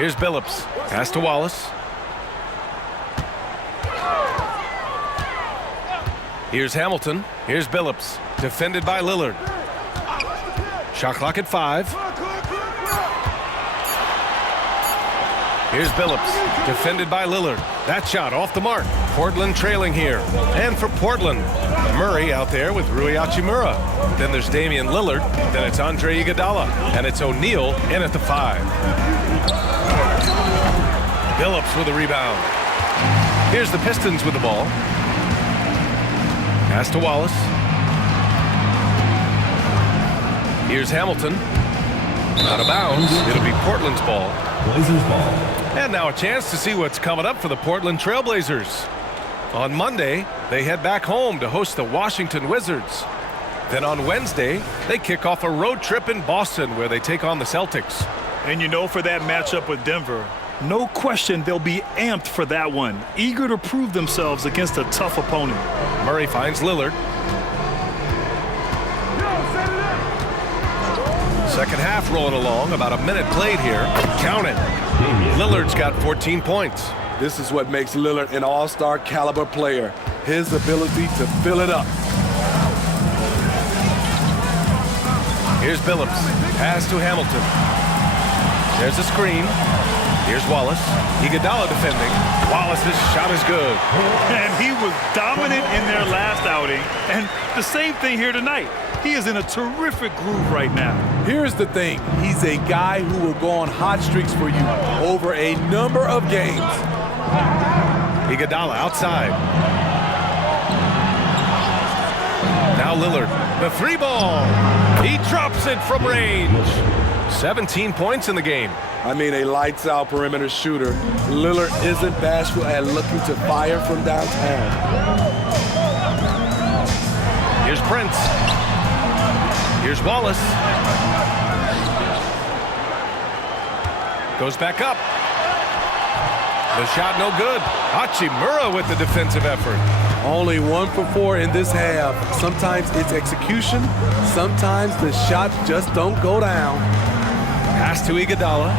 Here's Billups. Pass to Wallace. Here's Hamilton. Here's Billups. Defended by Lillard. Shot clock at 5. Here's Billups. Defended by Lillard. That shot off the mark. Portland trailing here. And for Portland, Murray out there with Rui Hachimura. Then there's Damian Lillard. Then it's Andre Iguodala. And it's O'Neal in at the 5. Billups with a rebound. Here's the Pistons with the ball. Pass to Wallace. Here's Hamilton. Out of bounds. It'll be Portland's ball. Blazers ball. And now a chance to see what's coming up for the Portland Trailblazers. On Monday, they head back home to host the Washington Wizards. Then on Wednesday, they kick off a road trip in Boston where they take on the Celtics. And you know, for that matchup with Denver, no question they'll be amped for that one, eager to prove themselves against a tough opponent. Murray finds Lillard. Second half rolling along, about a minute played here. Count it. Lillard's got 14 points. This is what makes Lillard an all-star caliber player. His ability to fill it up. Here's Billups. Pass to Hamilton. There's a screen. Here's Wallace. Iguodala defending. Wallace's shot is good. And he was dominant in their last outing. And the same thing here tonight. He is in a terrific groove right now. Here's the thing. He's a guy who will go on hot streaks for you over a number of games. Iguodala outside. Now Lillard. The 3 ball. He drops it from range. 17 points in the game. I mean, a lights-out perimeter shooter. Lillard isn't bashful at looking to fire from downtown. Here's Prince. Here's Wallace. Goes back up. The shot no good. Hachimura with the defensive effort. Only 1 for 4 in this half. Sometimes it's execution. Sometimes the shots just don't go down. Pass to Iguodala.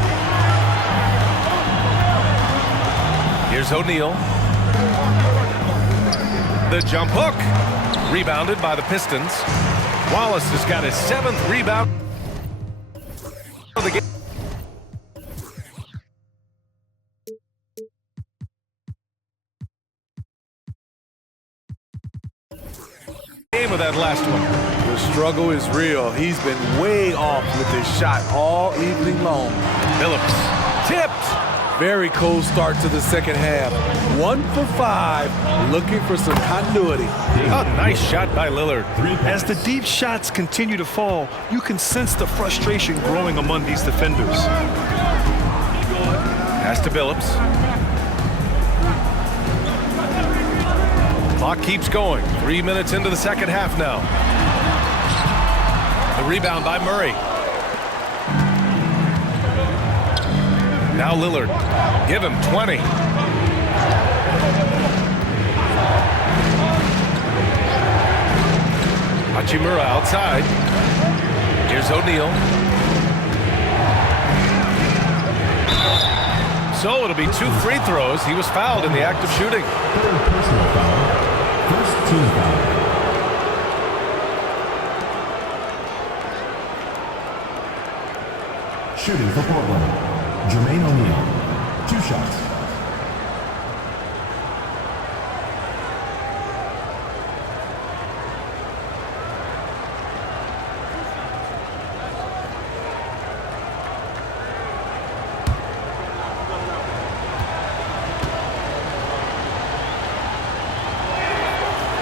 Here's O'Neal. The jump hook. Rebounded by the Pistons. Wallace has got his 7th rebound of the game. With that last one. The struggle is real. He's been way off with his shot all evening long. Billups tipped. Very cold start to the second half. 1 for 5, looking for some continuity. A nice shot by Lillard. As the deep shots continue to fall, you can sense the frustration growing among these defenders. Pass to Billups. Clock keeps going. 3 minutes into the second half now. The rebound by Murray. Now Lillard. Give him 20. Hachimura outside. Here's O'Neal. So it'll be 2 free throws. He was fouled in the act of shooting. Third personal foul. First team foul. Shooting for Portland. Jermaine O'Neal. 2 shots.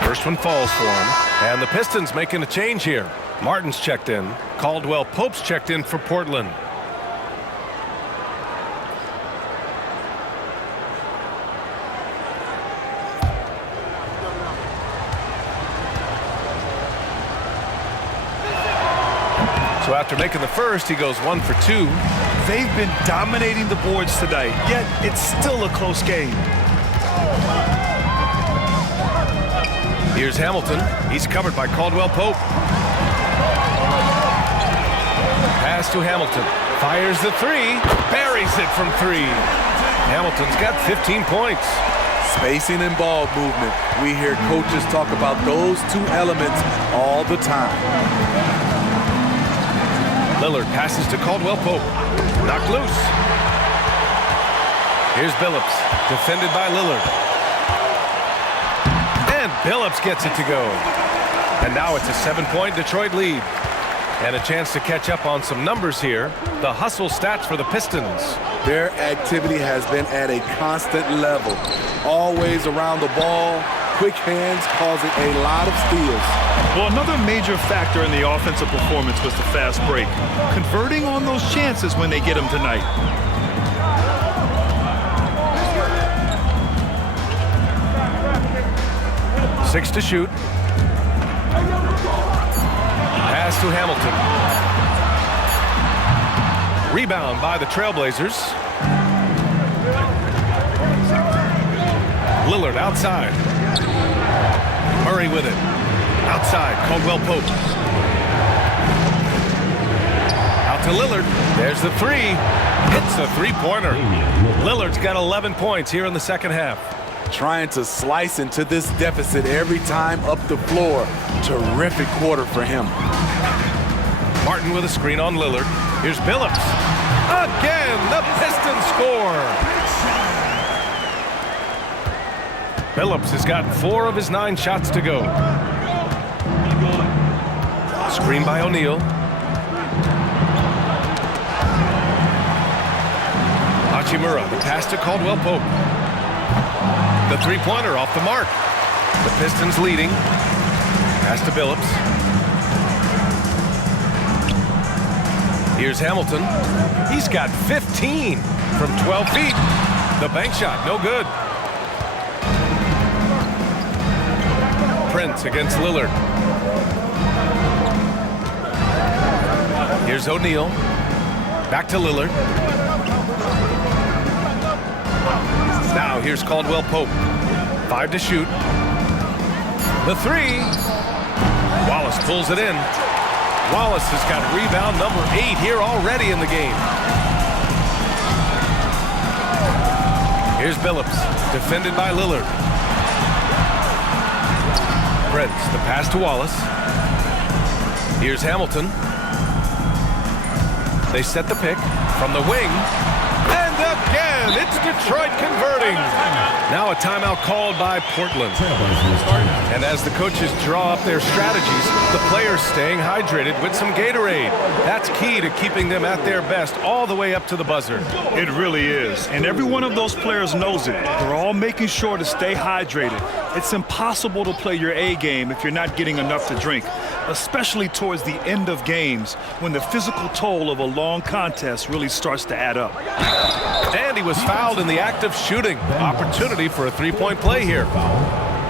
First one falls for him. And the Pistons making a change here. Martin's checked in. Caldwell Pope's checked in for Portland. So after making the first, he goes 1 for 2. They've been dominating the boards tonight, yet it's still a close game. Here's Hamilton. He's covered by Caldwell Pope. Pass to Hamilton. Fires the three. Buries it from three. Hamilton's got 15 points. Spacing and ball movement. We hear coaches talk about those two elements all the time. Lillard passes to Caldwell Pope. Knocked loose. Here's Billups, defended by Lillard. And Billups gets it to go. And now it's a 7-point Detroit lead. And a chance to catch up on some numbers here. The hustle stats for the Pistons. Their activity has been at a constant level. Always around the ball, quick hands causing a lot of steals. Well, another major factor in the offensive performance was the fast break. Converting on those chances when they get them tonight. Six to shoot. Pass to Hamilton. Rebound by the Trailblazers. Lillard outside. Murray with it. Outside, Caldwell Pope. Out to Lillard. There's the three. Hits the three-pointer. Lillard's got 11 points here in the second half. Trying to slice into this deficit every time up the floor. Terrific quarter for him. Martin with a screen on Lillard. Here's Billups. Again, the Pistons score. Billups has got 4 of his 9 shots to go. Screen by O'Neal. Hachimura, the pass to Caldwell Pope. The three-pointer off the mark. The Pistons leading. Pass to Billups. Here's Hamilton. He's got 15 from 12 feet. The bank shot, no good. Prince against Lillard. Here's O'Neal. Back to Lillard. Now here's Caldwell Pope. 5 to shoot. The three. Wallace pulls it in. Wallace has got rebound number 8 here already in the game. Here's Billups, defended by Lillard. Prince, the pass to Wallace. Here's Hamilton. They set the pick from the wing. And again, it's Detroit converting. Now a timeout called by Portland. And as the coaches draw up their strategies, the players staying hydrated with some Gatorade. That's key to keeping them at their best all the way up to the buzzer. It really is. And every one of those players knows it. They're all making sure to stay hydrated. It's impossible to play your A game if you're not getting enough to drink, especially towards the end of games when the physical toll of a long contest really starts to add up. And he was fouled in the act of shooting. Opportunity for a three-point play here.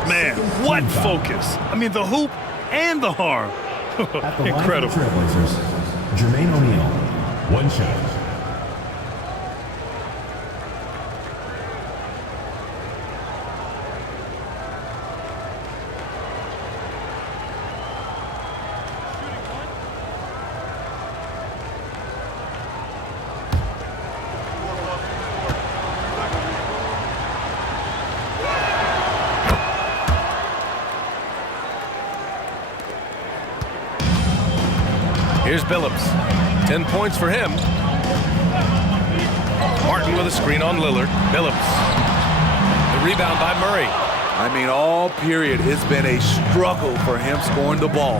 Man, what focus. I mean, the hoop and the harm. At the Incredible. line for the Trailblazers, Jermaine O'Neal. 1 shot. Here's Billups. 10 points for him. Martin with a screen on Lillard. Billups. The rebound by Murray. I mean, all period, it's been a struggle for him scoring the ball.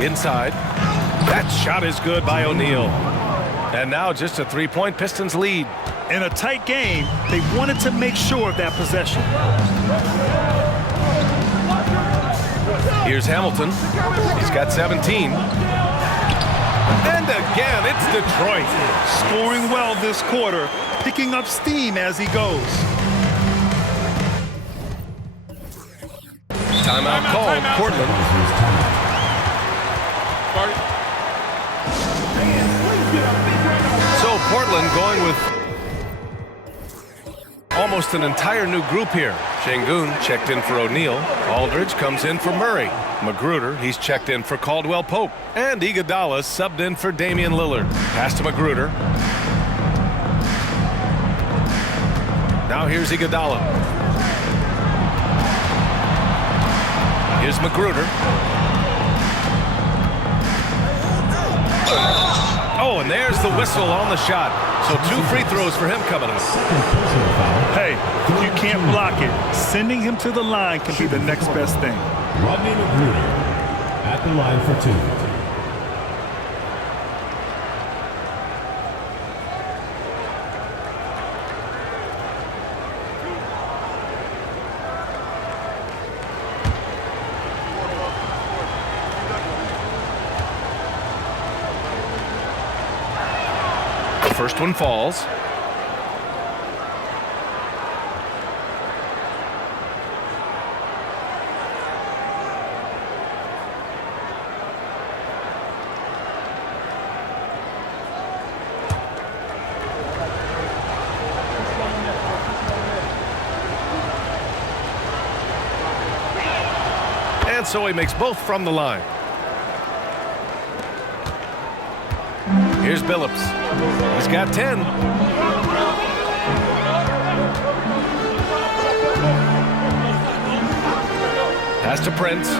Inside. That shot is good by O'Neal. And now just a three-point Pistons lead. In a tight game, they wanted to make sure of that possession. Here's Hamilton. He's got 17. And again, it's Detroit. Scoring well this quarter, picking up steam as he goes. Timeout called, Portland. So Portland going with almost an entire new group here. Şengün checked in for O'Neal. Aldridge comes in for Murray. Magruder, he's checked in for Caldwell Pope. And Iguodala subbed in for Damian Lillard. Pass to Magruder. Now here's Iguodala. Here's Magruder. Oh, and there's the whistle on the shot. So 2 free throws for him coming up. Hey, if you can't block it, sending him to the line can be the next best thing. Rodney Magruder at the line for 2. First one falls. And so he makes both from the line. Here's Billups. He's got 10. Pass to Prince.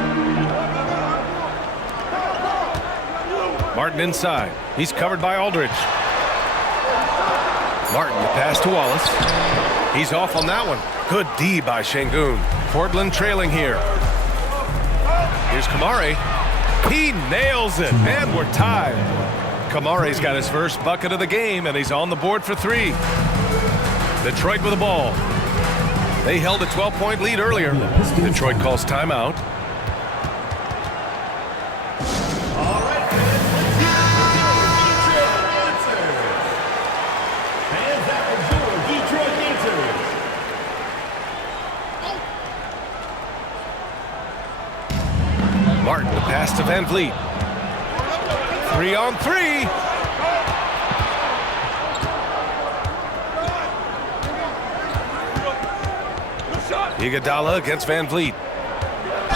Martin inside. He's covered by Aldridge. Martin, the pass to Wallace. He's off on that one. Good D by Şengün. Portland trailing here. Here's Kamari. He nails it, and we're tied. Kamari's got his first bucket of the game, and he's on the board for 3. Detroit with the ball. They held a 12-point lead earlier. Detroit calls timeout. Martin, the pass to Van Vliet. 3-on-3. Iguodala against Van Vliet.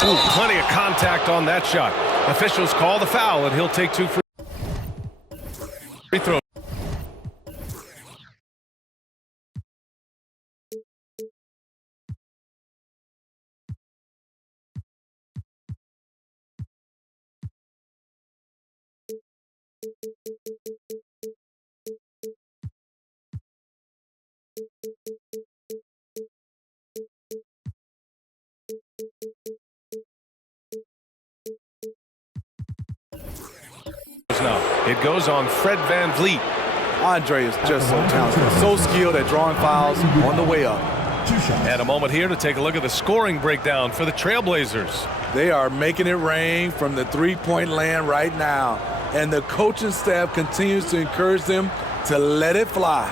Ooh, plenty of contact on that shot. Officials call the foul, and he'll take 2 free throws. Now, it goes on Fred Van Vliet. Andre is just so talented, so skilled at drawing fouls on the way up. And a moment here to take a look at the scoring breakdown for the Trailblazers. They are making it rain from the three-point land right now, and the coaching staff continues to encourage them to let it fly.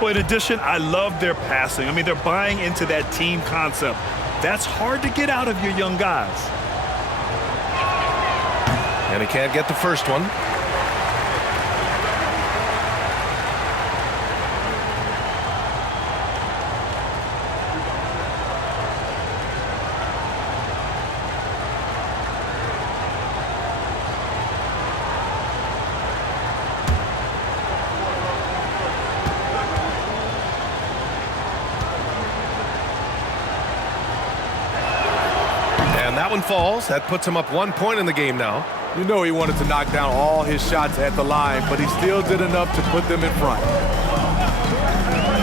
Well, in addition, I love their passing. I mean, they're buying into that team concept. That's hard to get out of your young guys. And he can't get the first one. And that one falls. That puts him up 1 point in the game now. You know he wanted to knock down all his shots at the line, but he still did enough to put them in front.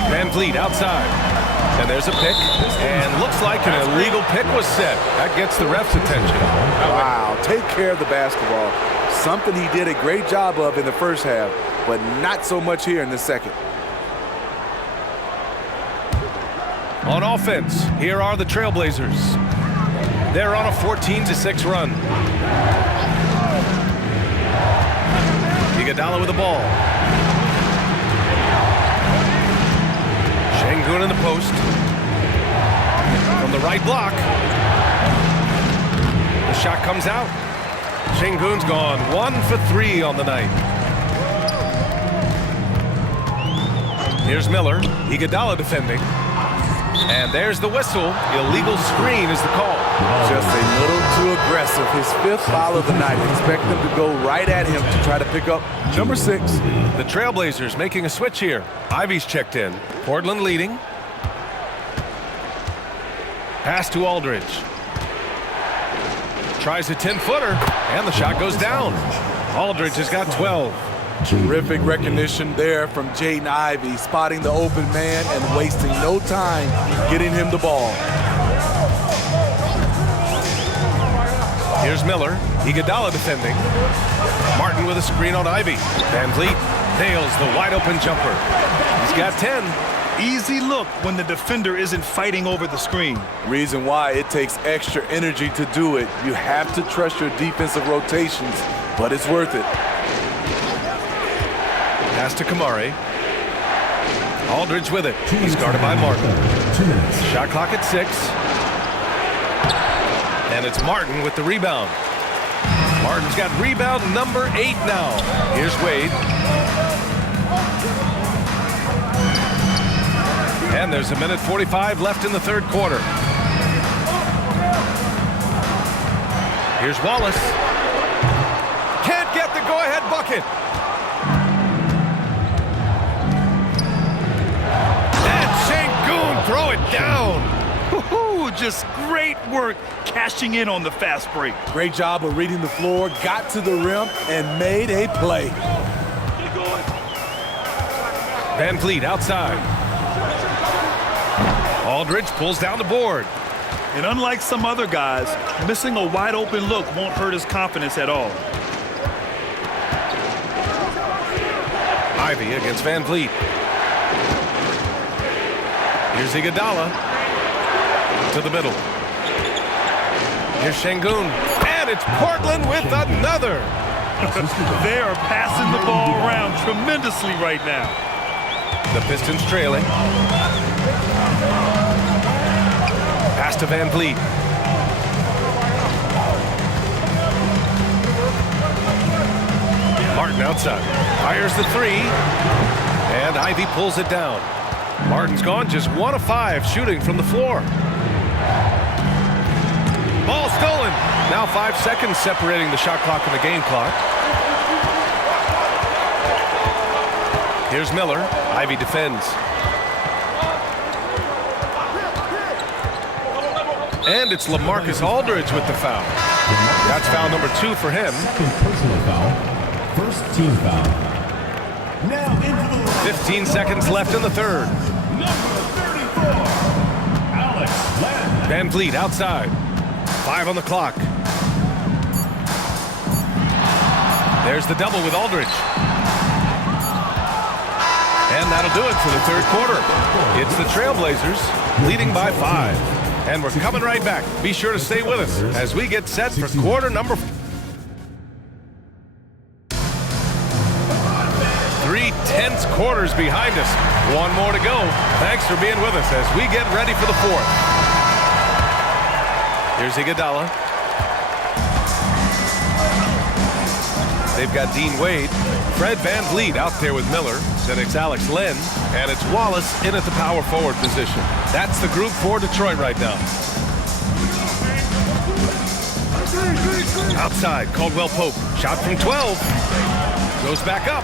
Van Vliet outside. And there's a pick. And looks like an illegal pick was set. That gets the ref's attention. Wow, take care of the basketball. Something he did a great job of in the first half, but not so much here in the second. On offense, here are the Trailblazers. They're on a 14-6 run. Iguodala with the ball. Şengün in the post. From the right block. The shot comes out. Şengün's gone 1 for 3 on the night. Here's Miller. Iguodala defending. And there's the whistle. Illegal screen is the call. Just a little too aggressive. His 5th foul of the night. Expect them to go right at him to try to pick up number 6. The Trailblazers making a switch here. Ivy's checked in. Portland leading. Pass to Aldridge. Tries a 10-footer, and the shot goes down. Aldridge has got 12. Terrific recognition there from Jaden Ivey, spotting the open man and wasting no time getting him the ball. Here's Miller. Iguodala defending. Martin with a screen on Ivy. Van Vliet nails the wide-open jumper. He's got 10. Easy look when the defender isn't fighting over the screen. Reason why it takes extra energy to do it. You have to trust your defensive rotations, but it's worth it. Pass to Kamari. Aldridge with it. He's guarded by Martin. 2 minutes. Shot clock at 6. And it's Martin with the rebound. Martin's got rebound number 8 now. Here's Wade. And there's a minute 45 left in the 3rd quarter. Here's Wallace. Can't get the go-ahead bucket. And Şengün throw it down. Just great work cashing in on the fast break. Great job of reading the floor, got to the rim, and made a play. Van Vliet outside. Aldridge pulls down the board. And unlike some other guys, missing a wide open look won't hurt his confidence at all. Ivy against Van Vliet. Here's Iguodala. To the middle. Here's Şengün. And it's Portland with another. They are passing the ball around tremendously right now. The Pistons trailing. Pass to Van Vliet. Martin outside. Fires the 3. And Ivy pulls it down. Martin's gone just 1 of 5 shooting from the floor. Ball stolen. Now 5 seconds separating the shot clock and the game clock. Here's Miller. Ivy defends. And it's LaMarcus Aldridge with the foul. That's foul number 2 for him. Second personal foul. First team foul. Now into the line. 15 seconds left in the 3rd. Number 34. Alex Len. Van Vliet outside. 5 on the clock. There's the double with Aldridge. And that'll do it for the 3rd quarter. It's the Trailblazers leading by 5. And we're coming right back. Be sure to stay with us as we get set for quarter number 3 tense quarters behind us. 1 more to go. Thanks for being with us as we get ready for the 4th. Here's Iguodala. They've got Dean Wade. Fred Van Vliet out there with Miller. Then it's Alex Len. And it's Wallace in at the power forward position. That's the group for Detroit right now. Outside, Caldwell Pope. Shot from 12. Goes back up.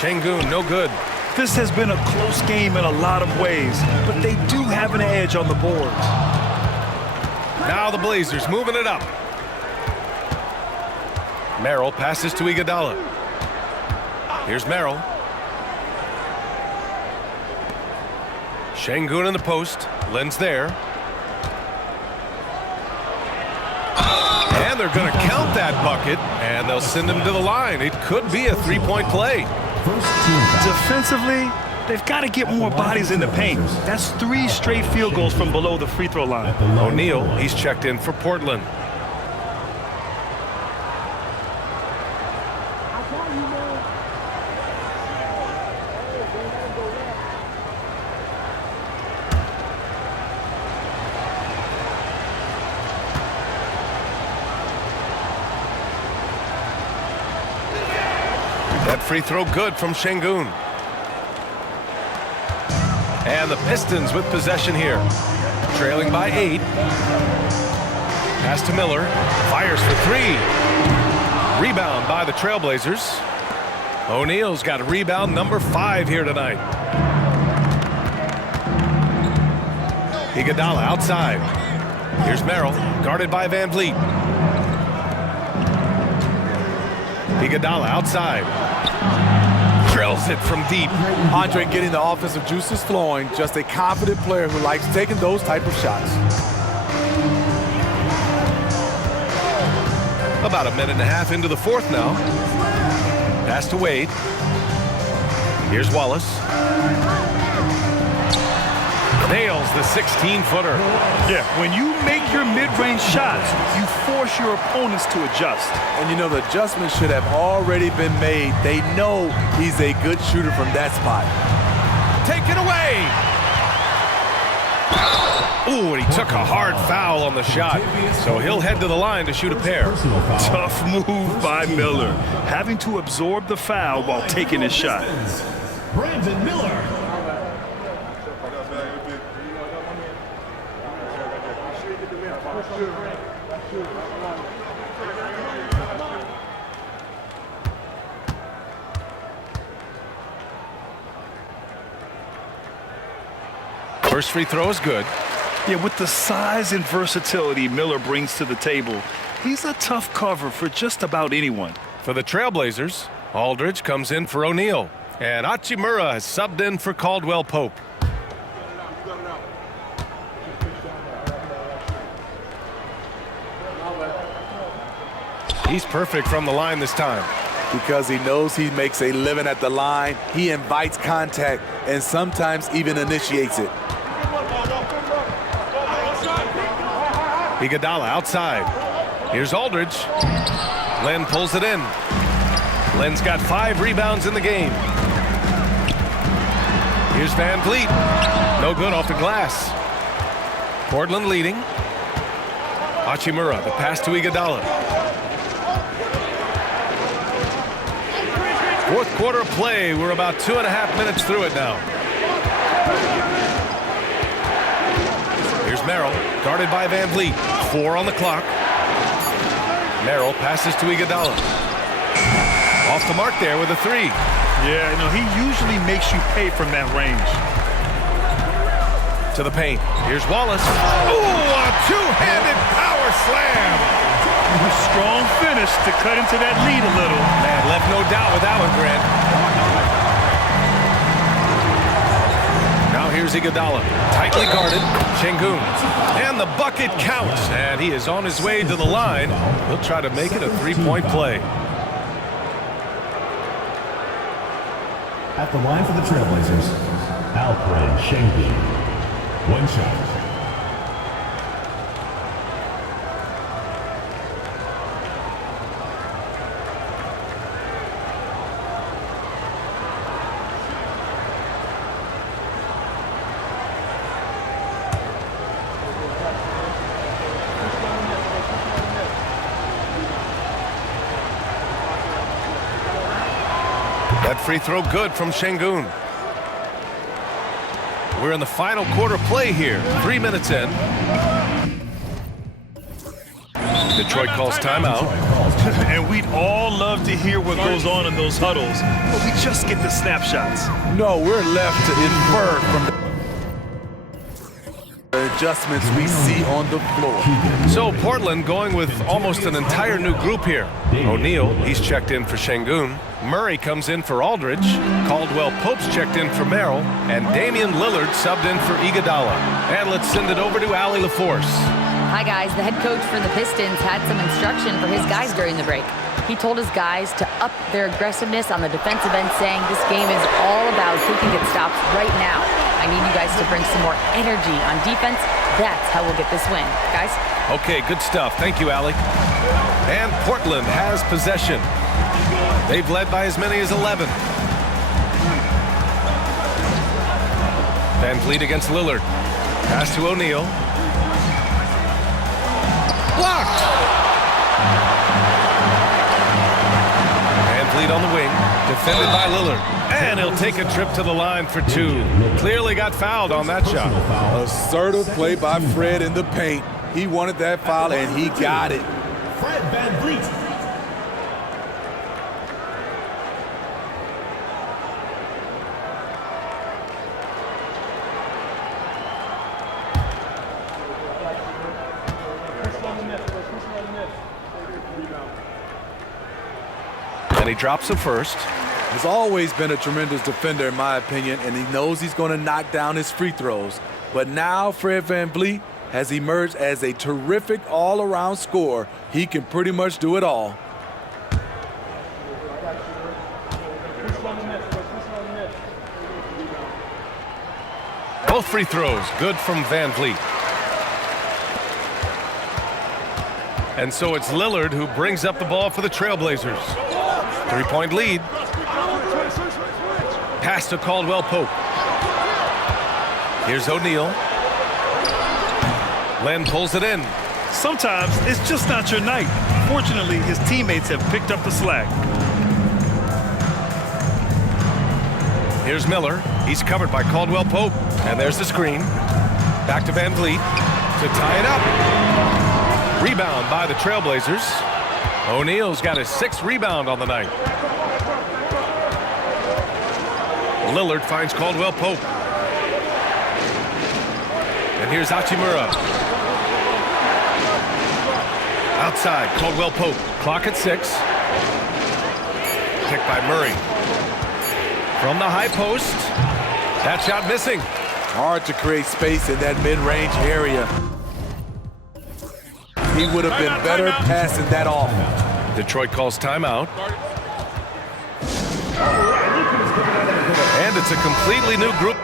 Şengün, no good. This has been a close game in a lot of ways, but they do have an edge on the boards. Now the Blazers moving it up. Merrill passes to Iguodala. Here's Merrill. Şengün in the post. Len's there. And they're going to count that bucket, and they'll send him to the line. It could be a 3-point play. First team foul. Defensively, they've got to get more bodies in the paint. That's 3 straight field goals from below the free throw line. O'Neal, he's checked in for Portland. That free throw good from Şengün. And the Pistons with possession here. Trailing by 8. Pass to Miller. Fires for 3. Rebound by the Trailblazers. O'Neal's got rebound number 5 here tonight. Iguodala outside. Here's Merrill, guarded by Van Vliet. Iguodala outside. Drills it from deep. Andre getting the offensive juices flowing. Just a confident player who likes taking those type of shots. About a minute and a half into the fourth now. Pass to Wade. Here's Wallace. Nails the 16-footer. Yeah, when you make your mid-range shots, you force your opponents to adjust. And you know, the adjustment should have already been made. They know he's a good shooter from that spot. Take it away. Ooh, and he took a hard foul on the shot. So he'll head to the line to shoot a pair. Tough move by Miller, having to absorb the foul while taking his shot. Brandon Miller. First free throw is good. Yeah, with the size and versatility Miller brings to the table, he's a tough cover for just about anyone. For the Trailblazers, Aldridge comes in for O'Neal. And Hachimura has subbed in for Caldwell Pope. He's perfect from the line this time. Because he knows he makes a living at the line, he invites contact and sometimes even initiates it. Iguodala outside. Here's Aldridge. Len pulls it in. Len's got 5 rebounds in the game. Here's Van Vliet. No good off the glass. Portland leading. Hachimura, the pass to Iguodala. Fourth quarter play. We're about 2.5 minutes through it now. Here's Merrill, guarded by Van Vliet. 4 on the clock. Merrill passes to Iguodala. Off the mark there with a 3. Yeah, he usually makes you pay from that range. To the paint. Here's Wallace. Ooh, a two-handed power slam. A strong finish to cut into that lead a little. Man, left no doubt with that one, Grant. Now here's Iguodala. Tightly guarded. Şengün. And the bucket counts. And he is on his way to the line. He'll try to make it a 3-point play. At the line for the Trailblazers, Alperen Şengün. 1 shot. That free throw good from Şengün. We're in the final quarter play here. 3 minutes in. Detroit calls timeout. And we'd all love to hear what goes on in those huddles, but we just get the snapshots. No, we're left to infer from the adjustments we see on the floor. So Portland going with almost an entire new group here. O'Neal, he's checked in for Şengün. Murray comes in for Aldridge. Caldwell Pope's checked in for Merrill. And Damian Lillard subbed in for Iguodala. And let's send it over to Allie LaForce. Hi, guys. The head coach for the Pistons had some instruction for his guys during the break. He told his guys to up their aggressiveness on the defensive end, saying this game is all about who can get stops right now. I need you guys to bring some more energy on defense. That's how we'll get this win. Guys? Okay, good stuff. Thank you, Allie. And Portland has possession. They've led by as many as 11. Van Vliet against Lillard. Pass to O'Neal. Blocked! Van Vliet VanVleet on the wing, defended by Lillard. And he'll take a trip to the line for two. Clearly got fouled on that shot. Assertive play by Fred in the paint. He wanted that foul, and he got it. Fred VanVleet. And he drops the first. He's always been a tremendous defender, in my opinion, and he knows he's going to knock down his free throws. But now Fred VanVleet has emerged as a terrific all-around scorer. He can pretty much do it all. Both free throws good from VanVleet. And so it's Lillard who brings up the ball for the Trailblazers. Three-point lead. Pass to Caldwell Pope. Here's O'Neal. Len pulls it in. Sometimes it's just not your night. Fortunately, his teammates have picked up the slack. Here's Miller. He's covered by Caldwell Pope. And there's the screen. Back to VanVleet to tie it up. Rebound by the Trailblazers. O'Neal's got his 6th rebound on the night. Lillard finds Caldwell Pope. And here's Hachimura. Outside, Caldwell Pope. Clock at 6. Picked by Murray. From the high post. That shot missing. Hard to create space in that mid-range area. He would have been better passing that off. Detroit calls timeout. And it's a completely new group.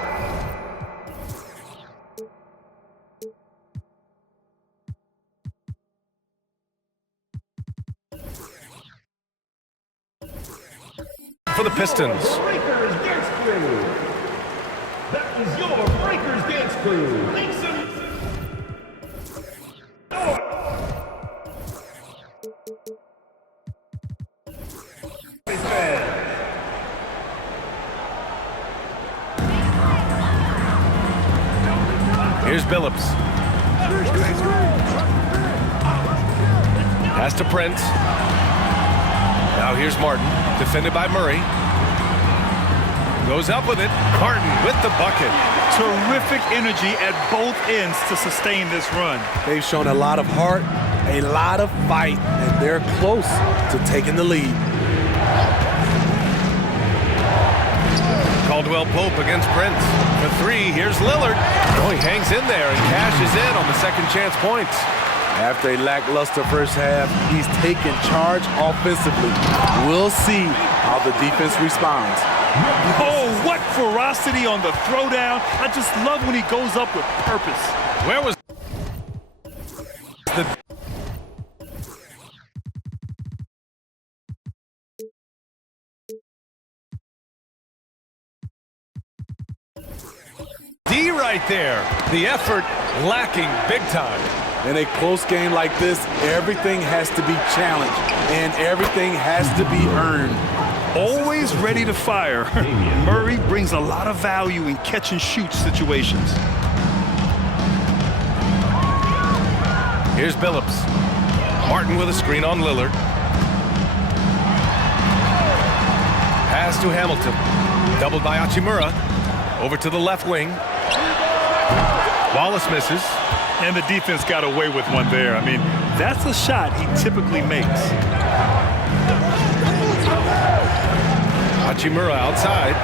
For the Pistons. Breakers Dance Crew. That is your Breakers Dance Crew. Here's Billups. Pass to Prince. Now here's Martin, defended by Murray. Goes up with it. Martin with the bucket. Terrific energy at both ends to sustain this run. They've shown a lot of heart, a lot of fight, and they're close to taking the lead. Caldwell Pope against Prince. For 3, here's Lillard. Oh, he hangs in there and cashes in on the second chance points. After a lackluster first half, he's taken charge offensively. We'll see how the defense responds. Oh, what ferocity on the throwdown. I just love when he goes up with purpose. Where was the D right there? The effort lacking big time. In a close game like this, everything has to be challenged and everything has to be earned. Always ready to fire. Murray brings a lot of value in catch-and-shoot situations. Here's Billups. Martin with a screen on Lillard. Pass to Hamilton. Doubled by Hachimura. Over to the left wing. Wallace misses. And the defense got away with one there. I mean, that's a shot he typically makes. Hachimura outside.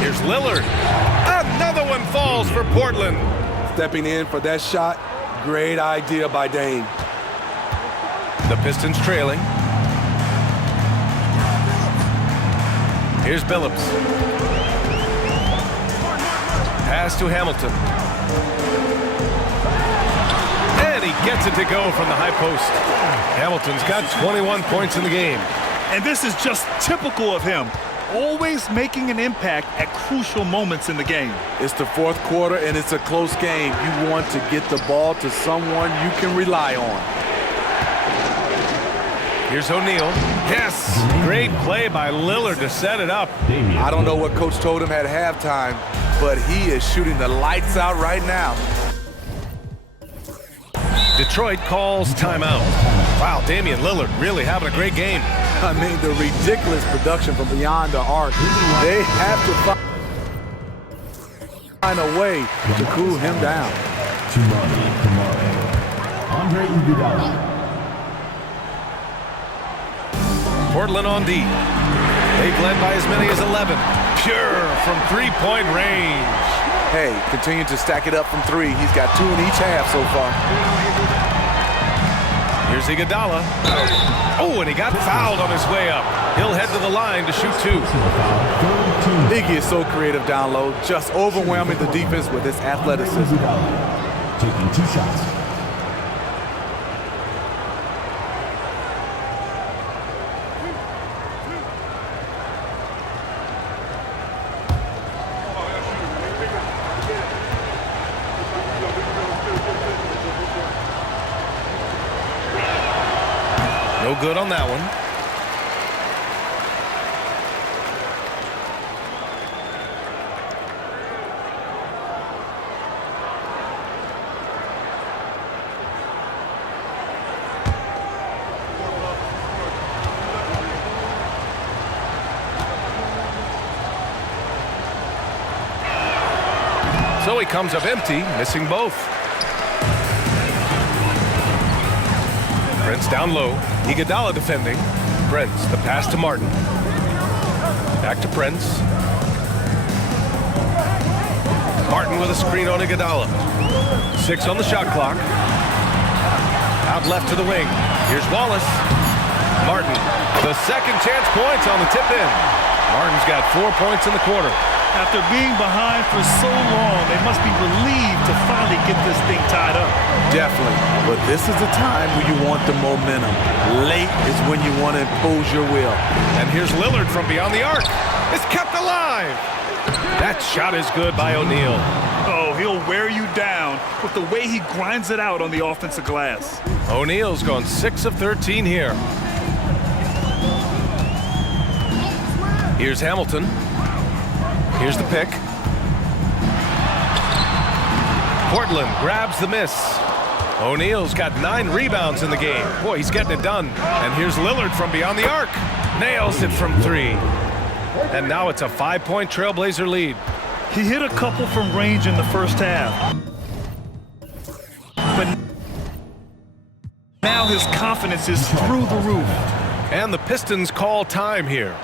Here's Lillard. Another one falls for Portland. Stepping in for that shot, great idea by Dame. The Pistons trailing. Here's Billups. Pass to Hamilton. And he gets it to go from the high post. Hamilton's got 21 points in the game. And this is just typical of him. Always making an impact at crucial moments in the game. It's the fourth quarter and it's a close game. You want to get the ball to someone you can rely on. Here's O'Neal. Yes! Great play by Lillard to set it up. I don't know what Coach told him at halftime, but he is shooting the lights out right now. Detroit calls timeout. Wow, Damian Lillard really having a great game. I mean, the ridiculous production from beyond the arc. They have to find a way to cool him down. Andre Iguodala. Portland on D. They've led by as many as 11. Pure from three-point range. Hey, continue to stack it up from three. He's got 2 in each half so far. Here's Iguodala. Oh, and he got fouled on his way up. He'll head to the line to shoot 2. Iggy is so creative down low, just overwhelming the defense with his athleticism. Taking 2 shots. No good on that one. So he comes up empty, missing both. Prince down low. Iguodala defending. Prince, the pass to Martin. Back to Prince. Martin with a screen on Iguodala. 6 on the shot clock. Out left to the wing. Here's Wallace. Martin, the second chance points on the tip in. Martin's got 4 points in the quarter. After being behind for so long, they must be relieved to finally get this thing tied up. Definitely, but this is the time where you want the momentum. Late is when you want to impose your will. And here's Lillard from beyond the arc. It's kept alive. That shot is good by O'Neal. Oh, he'll wear you down with the way he grinds it out on the offensive glass. O'Neal's gone 6 of 13 here. Here's Hamilton. Here's the pick. Portland grabs the miss. O'Neal's got 9 rebounds in the game. Boy, he's getting it done. And here's Lillard from beyond the arc. Nails it from 3. And now it's a 5-point Trailblazer lead. He hit a couple from range in the first half. But now his confidence is through the roof. And the Pistons call time here.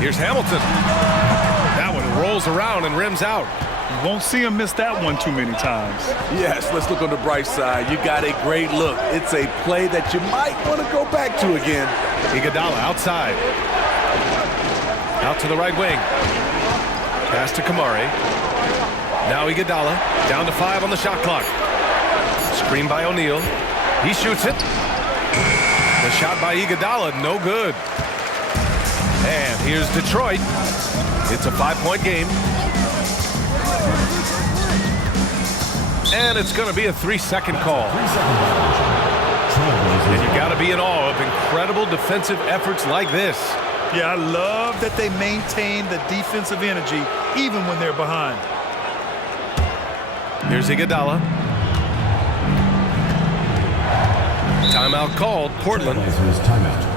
Here's Hamilton. That one rolls around and rims out. You won't see him miss that one too many times. Yes, let's look on the bright side. You got a great look. It's a play that you might want to go back to again. Iguodala outside. Out to the right wing. Pass to Kamari. Now Iguodala down to 5 on the shot clock. Screen by O'Neal. He shoots it. The shot by Iguodala, no good. And here's Detroit. It's a 5-point game. And it's going to be a 3-second call. And you got to be in awe of incredible defensive efforts like this. Yeah, I love that they maintain the defensive energy even when they're behind. Here's Iguodala. Timeout called, Portland. Timeout.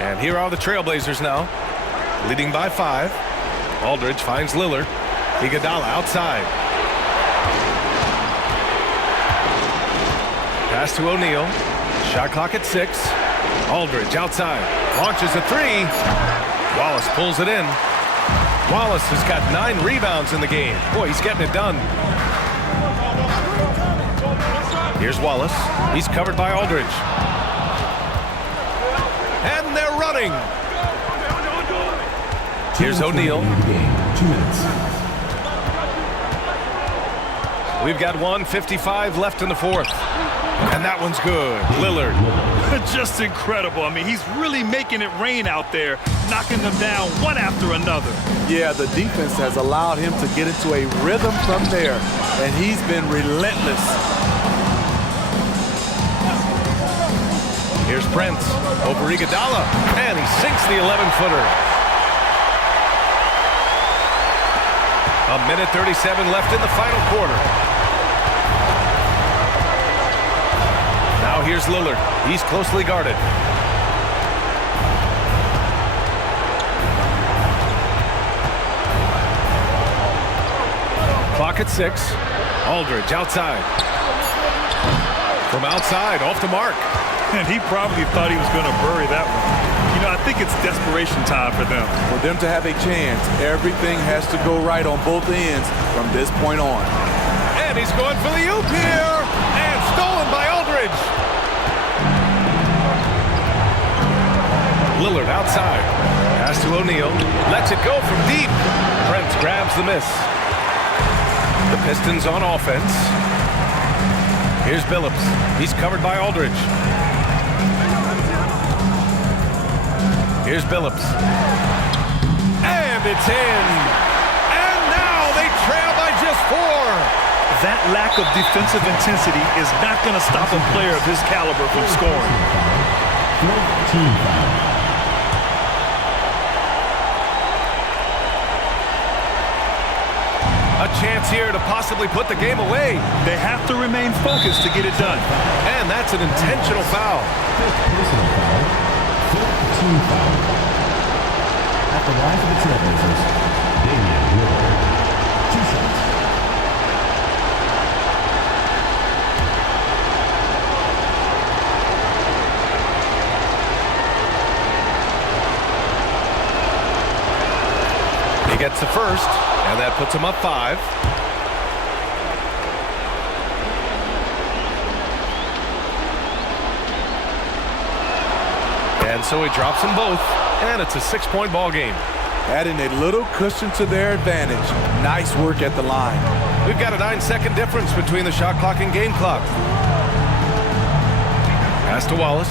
And here are the Trailblazers now, leading by 5. Aldridge finds Lillard. Iguodala outside. Pass to O'Neal. Shot clock at 6. Aldridge outside. Launches a 3. Wallace pulls it in. Wallace has got 9 rebounds in the game. Boy, he's getting it done. Here's Wallace. He's covered by Aldridge. running. Here's O'Neal. 2 minutes. We've got 1:55 left in the fourth. And that one's good. Lillard. Just incredible. I mean, he's really making it rain out there, knocking them down one after another. Yeah, the defense has allowed him to get into a rhythm from there, and he's been relentless. Here's Prince over Iguodala, and he sinks the 11-footer. A minute 37 left in the final quarter. Now here's Lillard. He's closely guarded. Clock at 6. Aldridge outside. From outside, off the mark. And he probably thought he was going to bury that one. You know, I think it's desperation time for them. For them to have a chance, everything has to go right on both ends from this point on. And he's going for the oop here. And stolen by Aldridge. Lillard outside. Pass to O'Neal. Lets it go from deep. Prince grabs the miss. The Pistons on offense. Here's Billups. He's covered by Aldridge. Here's Billups. And it's in. And now they trail by just 4. That lack of defensive intensity is not going to stop a player of his caliber from scoring. 14 foul. A chance here to possibly put the game away. They have to remain focused to get it done. And that's an intentional foul. Fifth personal foul. 15 foul. At the line for the Trailblazers, Damian Lillard. 2 shots. He gets the first, and that puts him up 5. And so he drops them both, and it's a 6-point ball game. Adding a little cushion to their advantage. Nice work at the line. We've got a 9-second difference between the shot clock and game clock. Pass to Wallace.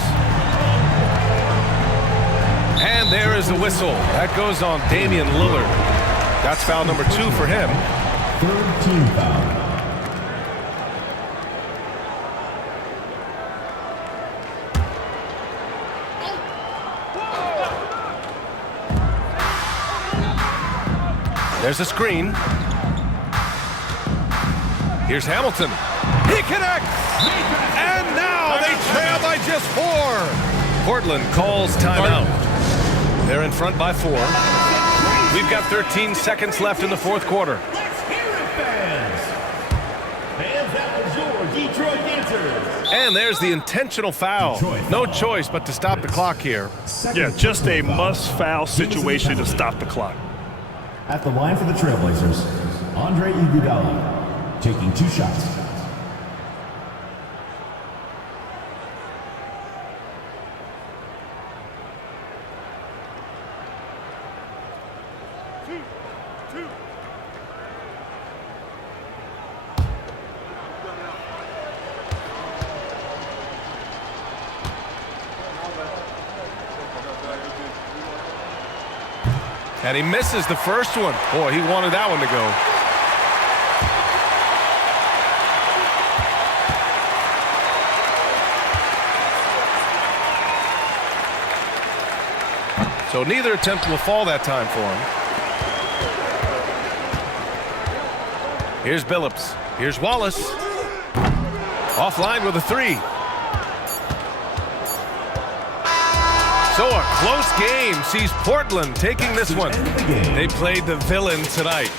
And there is the whistle. That goes on Damian Lillard. That's foul number 2 for him. Third team foul. There's a screen. Here's Hamilton. He connects! And now they trail by just 4. Portland calls timeout. They're in front by 4. We've got 13 seconds left in the fourth quarter. Let's hear it, fans! Fans, that was your Detroit Dancers. And there's the intentional foul. No choice but to stop the clock here. Yeah, just a must-foul situation to stop the clock. At the line for the Trailblazers, Andre Iguodala, taking 2 shots. And he misses the first one. Boy, he wanted that one to go. So neither attempt will fall that time for him. Here's Billups. Here's Wallace. Offline with a 3. So a close game sees Portland taking this one. They played the villain tonight.